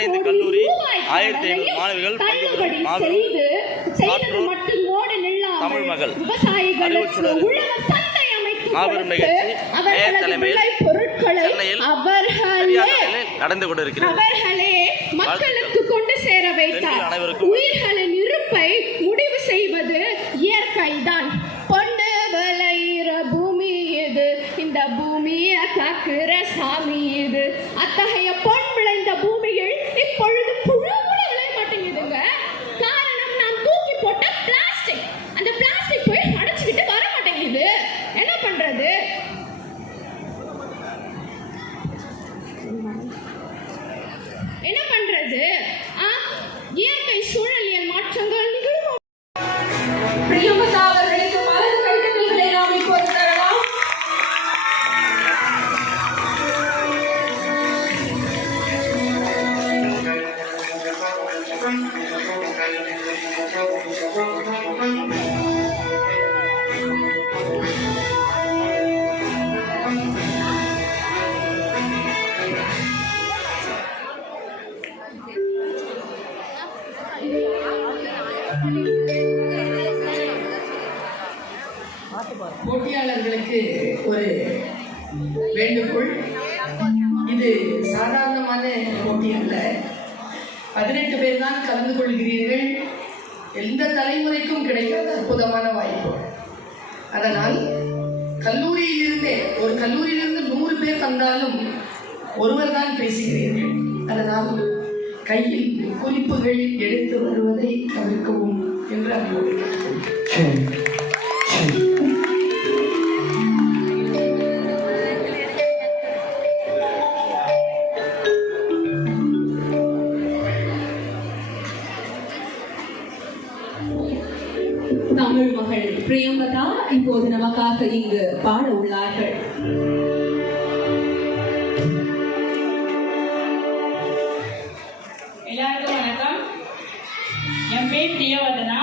பதினைந்து கல்லூரி 1500 மாணவிகள் பங்குபெறும் மாபெரும் தமிழ் மகள் அறிவுச்சுடர் மாபெரும் நிகழ்ச்சி மேயர் தலைமையில் சென்னையில் நடந்து கொண்டிருக்கிறது. மக்களுக்கு கொண்டு சேர வைத்தார். உயிர்களின் இருப்பை முடிவு செய்வது இயற்கைதான். பொண்ணு விளையிற பூமி இது, இந்த பூமியை காக்குற சாமி இது. அத்தகைய பொன் விளைந்த பூமியில் இப்பொழுது புழு கூட விளைய மாட்டேங்குதுங்க. காரணம் நாம் தூக்கி போட்ட பிளாஸ்டிக். அந்த பிளாஸ்டிக் போய் அடைச்சுக்கிட்டு வர மாட்டேங்குது. என்ன பண்றது? என்ன பண்றது? இயற்கை சூழலியல் மாற்றங்கள் நிகழும். பிரியம்பதா அவர்களுக்கு மலர் கைதட்டல்களை நாம் இப்போது தரலாம். போட்டியாளர்களுக்கு ஒரு வேண்டுகோள். இது சாதாரணமான போட்டி அல்ல. 18 பேர் தான் கலந்து கொள்கிறீர்கள். எந்த தலைமுறைக்கும் கிடைக்காத அற்புதமான வாய்ப்பு. அதனால் கல்லூரியிலிருந்தே, ஒரு கல்லூரியிலிருந்து 100 பேர் வந்தாலும் ஒருவர் தான் பேசுகிறீர்கள். அதனால் கையில் குறிப்புகள் எடுத்து வருவதை தவிர்க்கவும் என்று அறிவுரை கேட்டுக்கொள்கிறேன். தமிழ் மகள் பிரியம்பதா இப்போது நமக்காக இங்கு பாட உள்ளார்கள். எல்லாருக்கும் வணக்கம். என் பேர் பிரியவதனா.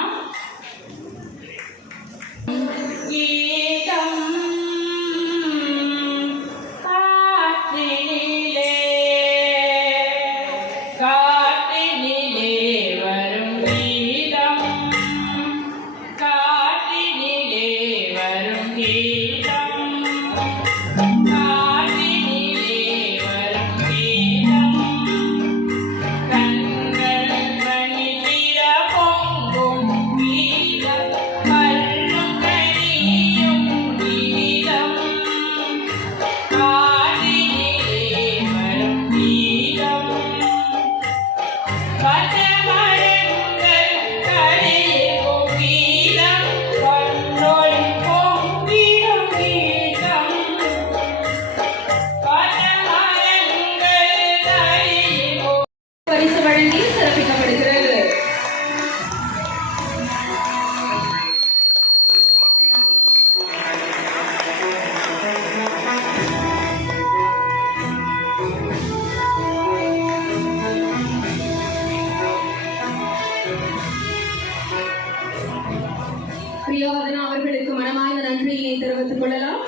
பிரியவதனா அவர்களுக்கு மனமார்ந்த நன்றியை தெரிவித்துக் கொள்ளலாம்.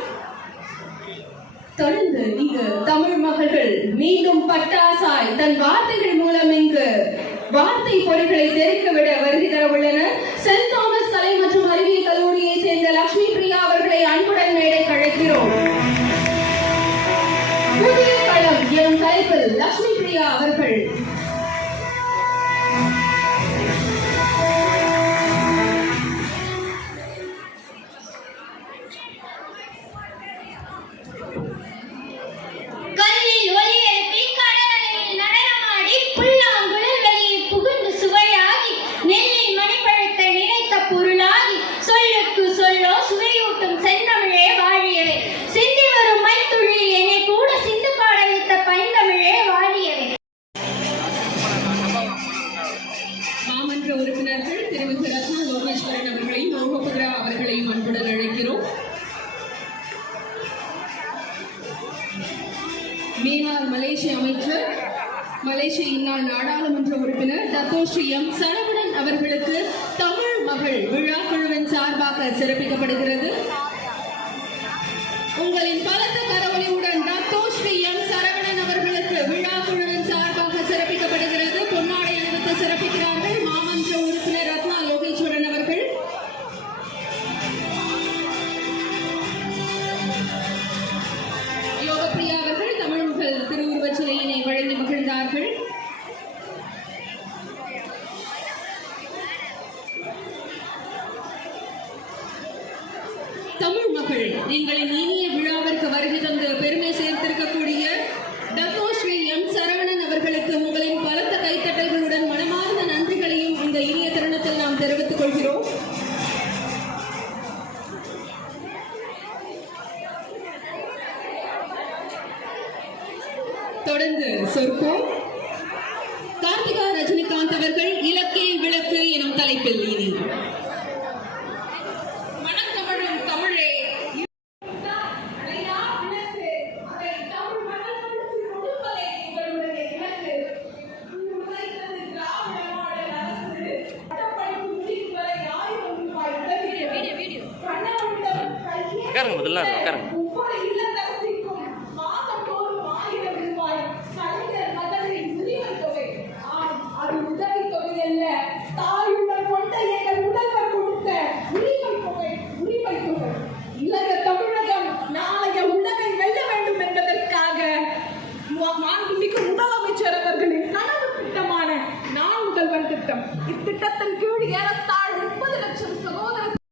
தொடர்ந்து இங்கு தமிழ் மகள்கள் மீண்டும் பட்டாசாய் தன் வார்த்தைகள் மூலம் இங்கு வார்த்தை பொருட்களை தெரிவிக்க வருகை தர உள்ளனர். சென்ட் தாமஸ் கலை மற்றும் அறிவியல் கல்லூரியை சேர்ந்த லட்சுமி பிரியா அவர்களை அன்புடன் மேடைக்கு அழைக்கிறோம். புதிய களம் எனும் தலைப்பில் லட்சுமி பிரியா அவர்கள் உறுப்பினர்கள் திருமதி ரத்னா லோகேஸ்வரன் அவர்களையும் மோகபத்ரா அவர்களையும் அன்புடன் அழைக்கிறோம். மேலாள் மலேசிய அமைச்சர், மலேசிய இந்நாள் நாடாளுமன்ற உறுப்பினர் டத்தோஸ்ரீ எம் சரவணன் அவர்களுக்கு தமிழ் மகள் விழா குழுவின் சார்பாக சிறப்பிக்கப்படுகிறது. உங்களின் பலத்த கரவொலியுடன் டத்தோஸ்ரீ எம் சரவணன் அவர்களுக்கு விழா குழுவின் சார்பாக சிறப்பிக்கப்படுகிறது. அவர்கள் எங்களின் இனிய விழாவிற்கு வருகை தந்து பெருமை சேர்த்திருக்கக்கூடிய டத்தோஸ்ரீ எம் சரவணன் அவர்களுக்கு உங்களின் பலத்த கைத்தட்டல்களுடன் மனமார்ந்த நன்றிகளையும் இந்த இனிய தருணத்தில் நாம் தெரிவித்துக் கொள்கிறோம். தொடர்ந்து சொற்போம் கார்த்திகா ரஜினிகாந்த் அவர்கள் இலக்கிய விளக்கு எனும் தலைப்பில் இனி மனத்தமிழும் தமிழே உட்காருங்க முதல்ல உட்காருங்க.